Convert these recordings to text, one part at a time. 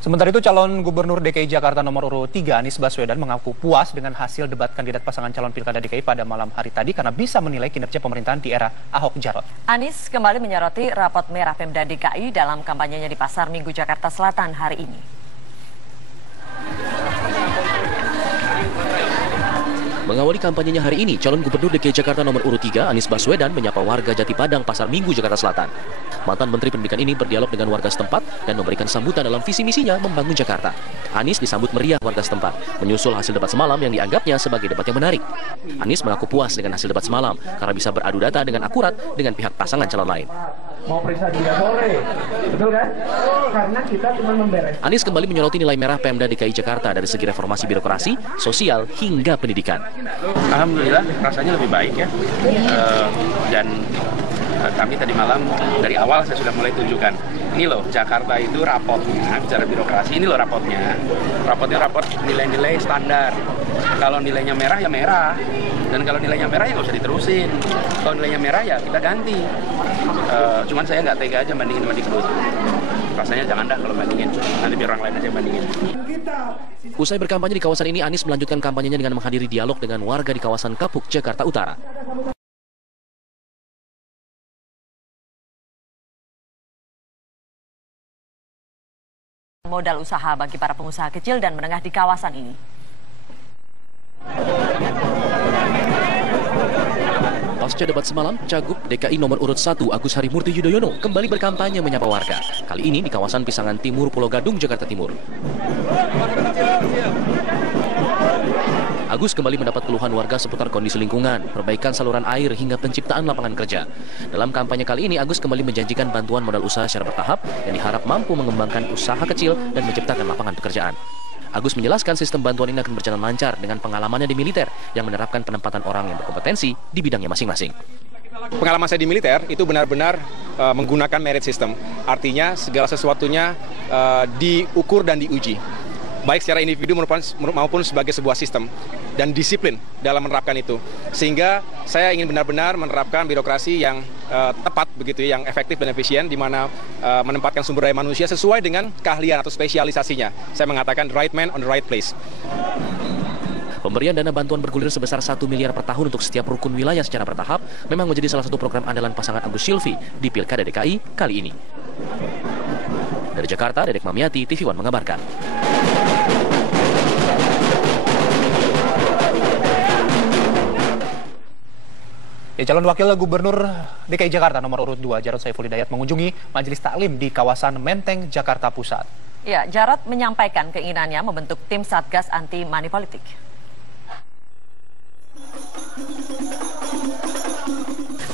Sementara itu, calon Gubernur DKI Jakarta nomor urut 3 Anies Baswedan mengaku puas dengan hasil debat kandidat pasangan calon Pilkada DKI pada malam hari tadi karena bisa menilai kinerja pemerintahan di era Ahok Jarot. Anies kembali menyoroti rapot merah Pemda DKI dalam kampanyenya di Pasar Minggu Jakarta Selatan hari ini. Mengawali kampanyenya hari ini, calon Gubernur DKI Jakarta nomor urut 3 Anies Baswedan menyapa warga Jati Padang Pasar Minggu Jakarta Selatan. Mantan Menteri Pendidikan ini berdialog dengan warga setempat dan memberikan sambutan dalam visi misinya membangun Jakarta. Anies disambut meriah warga setempat, menyusul hasil debat semalam yang dianggapnya sebagai debat yang menarik. Anies mengaku puas dengan hasil debat semalam karena bisa beradu data dengan akurat dengan pihak pasangan calon lain. Mau periksa juga sore, betul kan? Karena kita cuma memberes. Anies kembali menyoroti nilai merah Pemda DKI Jakarta dari segi reformasi birokrasi, sosial, hingga pendidikan. Alhamdulillah rasanya lebih baik ya, dan kami tadi malam dari awal saya sudah mulai tunjukkan, ini loh Jakarta itu rapotnya, bicara birokrasi, ini loh rapotnya raport nilai-nilai standar. Kalau nilainya merah ya merah, dan kalau nilainya merah ya nggak usah diterusin, kalau nilainya merah ya kita ganti. Cuman saya nggak tega aja bandingin sama Dikbud. Rasanya jangan dah kalau bandingin, nanti biar orang lain aja bandingin. Usai berkampanye di kawasan ini, Anies melanjutkan kampanyenya dengan menghadiri dialog dengan warga di kawasan Kapuk, Jakarta Utara. Modal usaha bagi para pengusaha kecil dan menengah di kawasan ini. Pasca debat semalam, Cagup DKI nomor urut 1 Agus Harimurti Yudhoyono kembali berkampanye menyapa warga. Kali ini di kawasan Pisangan Timur, Pulau Gadung, Jakarta Timur. Agus kembali mendapat keluhan warga seputar kondisi lingkungan, perbaikan saluran air hingga penciptaan lapangan kerja. Dalam kampanye kali ini, Agus kembali menjanjikan bantuan modal usaha secara bertahap yang diharap mampu mengembangkan usaha kecil dan menciptakan lapangan pekerjaan. Agus menjelaskan sistem bantuan ini akan berjalan lancar dengan pengalamannya di militer yang menerapkan penempatan orang yang berkompetensi di bidangnya masing-masing. Pengalaman saya di militer itu benar-benar menggunakan merit system. Artinya segala sesuatunya diukur dan diuji. Baik secara individu maupun sebagai sebuah sistem dan disiplin dalam menerapkan itu. Sehingga saya ingin benar-benar menerapkan birokrasi yang tepat begitu, yang efektif dan efisien, di mana menempatkan sumber daya manusia sesuai dengan keahlian atau spesialisasinya. Saya mengatakan the right man on the right place. Pemberian dana bantuan bergulir sebesar 1 miliar per tahun untuk setiap rukun wilayah secara bertahap memang menjadi salah satu program andalan pasangan Agus Silvi di Pilkada DKI kali ini. Dari Jakarta, Dedek Mamiati, TV One mengabarkan. Calon Wakil Gubernur DKI Jakarta nomor urut 2 Jarod Saiful Hidayat mengunjungi Majelis Taklim di kawasan Menteng, Jakarta Pusat. Ya, Jarod menyampaikan keinginannya membentuk tim Satgas Anti Money Politik.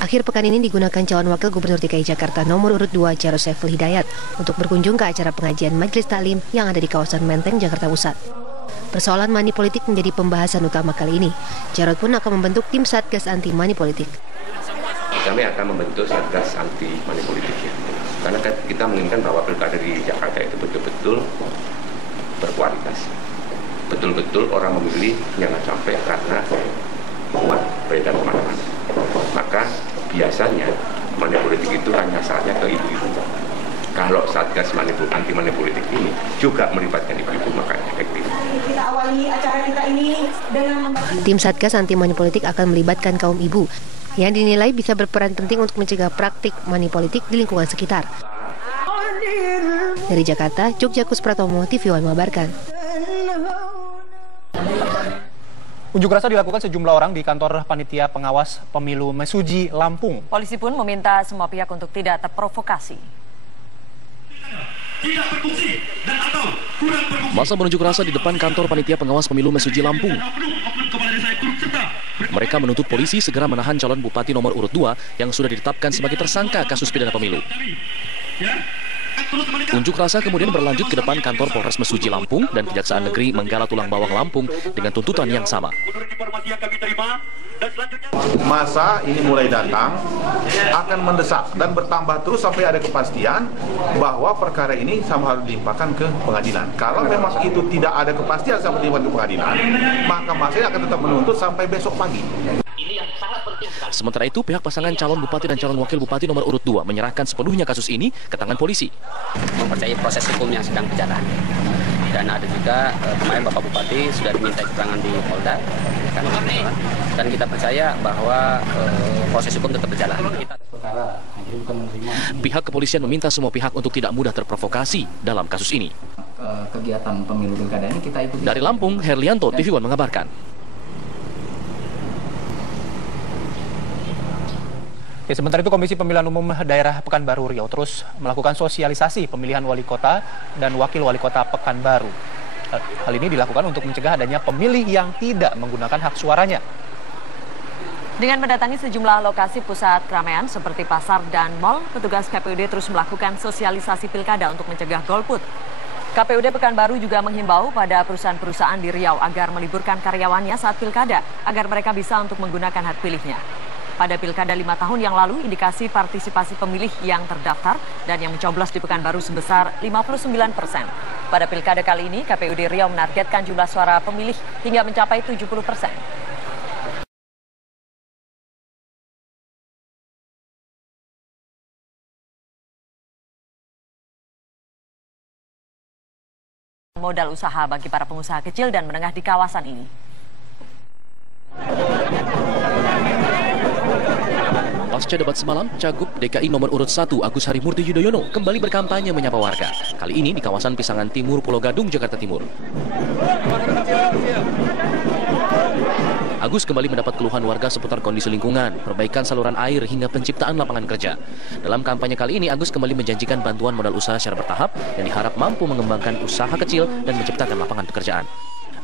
Akhir pekan ini digunakan calon Wakil Gubernur DKI Jakarta nomor urut 2 Jarod Saiful Hidayat untuk berkunjung ke acara pengajian Majelis Taklim yang ada di kawasan Menteng, Jakarta Pusat. Persoalan money politik menjadi pembahasan utama kali ini. Jarod pun akan membentuk tim Satgas Anti Money Politik. Kami akan membentuk Satgas Anti Money Politik ya. Karena kita menginginkan bahwa pilkada di Jakarta itu betul-betul berkualitas. Betul-betul orang memilih jangan sampai karena uang beredar kemana-mana. Maka biasanya money politik itu hanya saatnya ke ibu-ibu. Kalau Satgas Anti Money Politik ini juga melibatkan ibu-ibu, maka efektif. Kita awali acara kita ini dengan Tim Satgas Anti Money Politik akan melibatkan kaum ibu yang dinilai bisa berperan penting untuk mencegah praktik money politik di lingkungan sekitar. Dari Jakarta, Jogjakus Pratomo, TV One mengabarkan. Unjuk rasa dilakukan sejumlah orang di kantor Panitia Pengawas Pemilu Mesuji, Lampung. Polisi pun meminta semua pihak untuk tidak terprovokasi. Masa berunjuk rasa di depan kantor Panitia Pengawas Pemilu Mesuji, Lampung. Mereka menuntut polisi segera menahan calon Bupati nomor urut 2 yang sudah ditetapkan sebagai tersangka kasus pidana pemilu. Unjuk rasa kemudian berlanjut ke depan kantor Polres Mesuji, Lampung dan Kejaksaan Negeri Menggala Tulang Bawang, Lampung dengan tuntutan yang sama. Masa ini mulai datang, akan mendesak dan bertambah terus sampai ada kepastian bahwa perkara ini sama harus dilimpahkan ke pengadilan. Kalau memang itu tidak ada kepastian sampai dilimpahkan ke pengadilan, maka masanya akan tetap menuntut sampai besok pagi. Sementara itu, pihak pasangan calon bupati dan calon wakil bupati nomor urut 2 menyerahkan sepenuhnya kasus ini ke tangan polisi. Mempercayai proses hukum yang sedang berjalan. Dan ada juga kemarin Bapak Bupati sudah diminta keterangan di Polda, dan kita percaya bahwa proses hukum tetap berjalan. Pihak kepolisian meminta semua pihak untuk tidak mudah terprovokasi dalam kasus ini. Kegiatan pemilu pilkada ini kita ikuti. Dari Lampung, Herlianto, TV One mengabarkan. Ya, sementara itu Komisi Pemilihan Umum Daerah Pekanbaru Riau terus melakukan sosialisasi pemilihan wali kota dan wakil wali kota Pekanbaru. Hal ini dilakukan untuk mencegah adanya pemilih yang tidak menggunakan hak suaranya. Dengan mendatangi sejumlah lokasi pusat keramaian seperti pasar dan mal, petugas KPUD terus melakukan sosialisasi pilkada untuk mencegah golput. KPUD Pekanbaru juga menghimbau pada perusahaan-perusahaan di Riau agar meliburkan karyawannya saat pilkada agar mereka bisa untuk menggunakan hak pilihnya. Pada pilkada 5 tahun yang lalu, indikasi partisipasi pemilih yang terdaftar dan yang mencoblos di Pekanbaru sebesar 59%. Pada pilkada kali ini, KPUD Riau menargetkan jumlah suara pemilih hingga mencapai 70%. Modal usaha bagi para pengusaha kecil dan menengah di kawasan ini. Pasca debat semalam, Cagup DKI nomor urut 1 Agus Harimurti Yudhoyono kembali berkampanye menyapa warga. Kali ini di kawasan Pisangan Timur, Pulau Gadung, Jakarta Timur. Agus kembali mendapat keluhan warga seputar kondisi lingkungan, perbaikan saluran air hingga penciptaan lapangan kerja. Dalam kampanye kali ini, Agus kembali menjanjikan bantuan modal usaha secara bertahap yang diharap mampu mengembangkan usaha kecil dan menciptakan lapangan pekerjaan.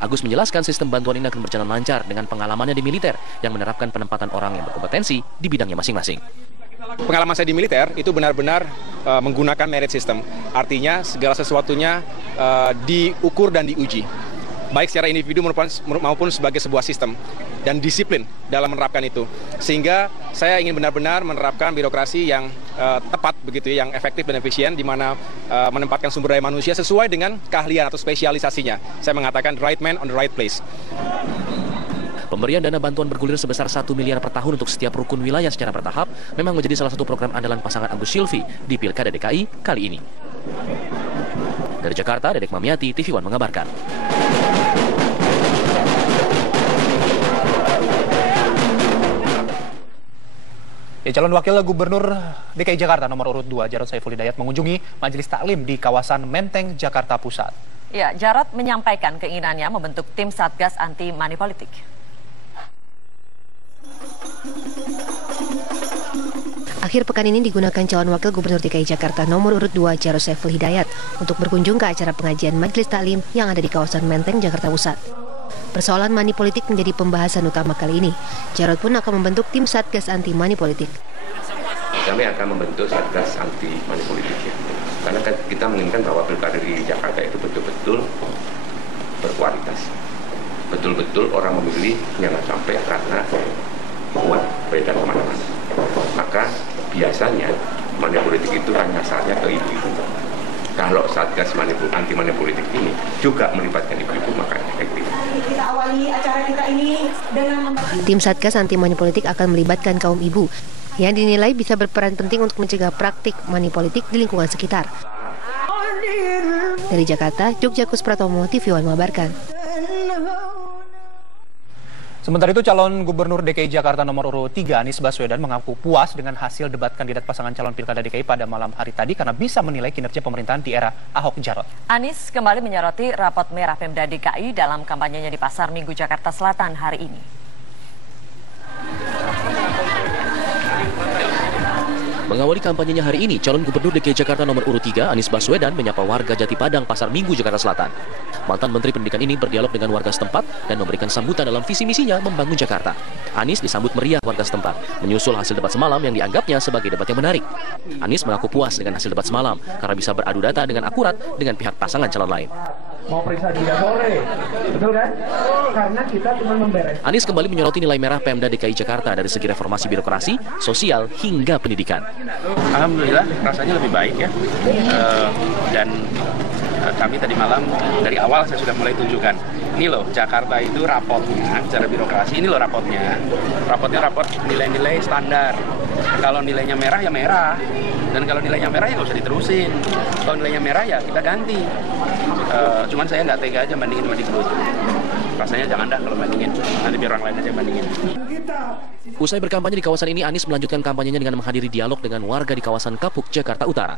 Agus menjelaskan sistem bantuan ini akan berjalan lancar dengan pengalamannya di militer yang menerapkan penempatan orang yang berkompetensi di bidangnya masing-masing. Pengalaman saya di militer itu benar-benar menggunakan merit system. Artinya segala sesuatunya diukur dan diuji. Baik secara individu maupun sebagai sebuah sistem dan disiplin dalam menerapkan itu. Sehingga saya ingin benar-benar menerapkan birokrasi yang tepat begitu, yang efektif dan efisien, di mana menempatkan sumber daya manusia sesuai dengan keahlian atau spesialisasinya. Saya mengatakan right man on the right place. Pemberian dana bantuan bergulir sebesar 1 miliar per tahun untuk setiap rukun wilayah secara bertahap memang menjadi salah satu program andalan pasangan Agus Silvi di Pilkada DKI kali ini. Dari Jakarta, Dedek Mamiati, TV One mengabarkan. Ya, calon wakil gubernur DKI Jakarta nomor urut 2 Jarod Saiful Hidayat mengunjungi majelis taklim di kawasan Menteng, Jakarta Pusat. Ya, Jarod menyampaikan keinginannya membentuk tim Satgas Anti Money Politik. Akhir pekan ini digunakan calon wakil gubernur DKI Jakarta nomor urut 2 Jarod Saiful Hidayat untuk berkunjung ke acara pengajian majelis taklim yang ada di kawasan Menteng, Jakarta Pusat. Persoalan money politik menjadi pembahasan utama kali ini. Jarod pun akan membentuk tim Satgas Anti Money Politik. Kami akan membentuk Satgas Anti Money Politik ya. Karena kita menginginkan bahwa pilkada di Jakarta itu betul-betul berkualitas. Betul-betul orang memilih jangan sampai karena uang beredar kemana-mana. Maka biasanya money politik itu hanya nyasarnya ke ibu-ibu. Kalau Satgas Anti Money Politik ini juga melibatkan ibu-ibu, maka efektif. Kita awali acara kita ini dengan Tim Satgas Anti Money Politik akan melibatkan kaum ibu yang dinilai bisa berperan penting untuk mencegah praktik money politik di lingkungan sekitar. Dari Jakarta, Jogja Kuspratomo, TV One mengabarkan. Sementara itu, calon gubernur DKI Jakarta nomor urut 3 Anies Baswedan mengaku puas dengan hasil debat kandidat pasangan calon pilkada DKI pada malam hari tadi karena bisa menilai kinerja pemerintahan di era Ahok Jarot. Anies kembali menyoroti rapot merah Pemda DKI dalam kampanyenya di Pasar Minggu Jakarta Selatan hari ini. Mengawali kampanyenya hari ini, calon gubernur DKI Jakarta nomor urut 3 Anies Baswedan menyapa warga Jati Padang, Pasar Minggu, Jakarta Selatan. Mantan Menteri Pendidikan ini berdialog dengan warga setempat dan memberikan sambutan dalam visi misinya membangun Jakarta. Anies disambut meriah warga setempat, menyusul hasil debat semalam yang dianggapnya sebagai debat yang menarik. Anies mengaku puas dengan hasil debat semalam karena bisa beradu data dengan akurat dengan pihak pasangan calon lain. Mau periksa juga sore, betul kan? Karena kita cuma memberes. Anies kembali menyoroti nilai merah Pemda DKI Jakarta dari segi reformasi birokrasi, sosial, hingga pendidikan. Alhamdulillah rasanya lebih baik ya, dan kami tadi malam dari awal saya sudah mulai tunjukkan. Ini loh, Jakarta itu rapotnya, secara birokrasi, ini loh rapotnya. Rapotnya rapot nilai-nilai standar. Kalau nilainya merah ya merah, dan kalau nilainya merah ya nggak usah diterusin. Kalau nilainya merah ya kita ganti. Cuman saya nggak tega aja bandingin sama Dikbud. Rasanya jangan dah kalau bandingin, nanti biar orang lain aja bandingin. Usai berkampanye di kawasan ini, Anies melanjutkan kampanyenya dengan menghadiri dialog dengan warga di kawasan Kapuk, Jakarta Utara.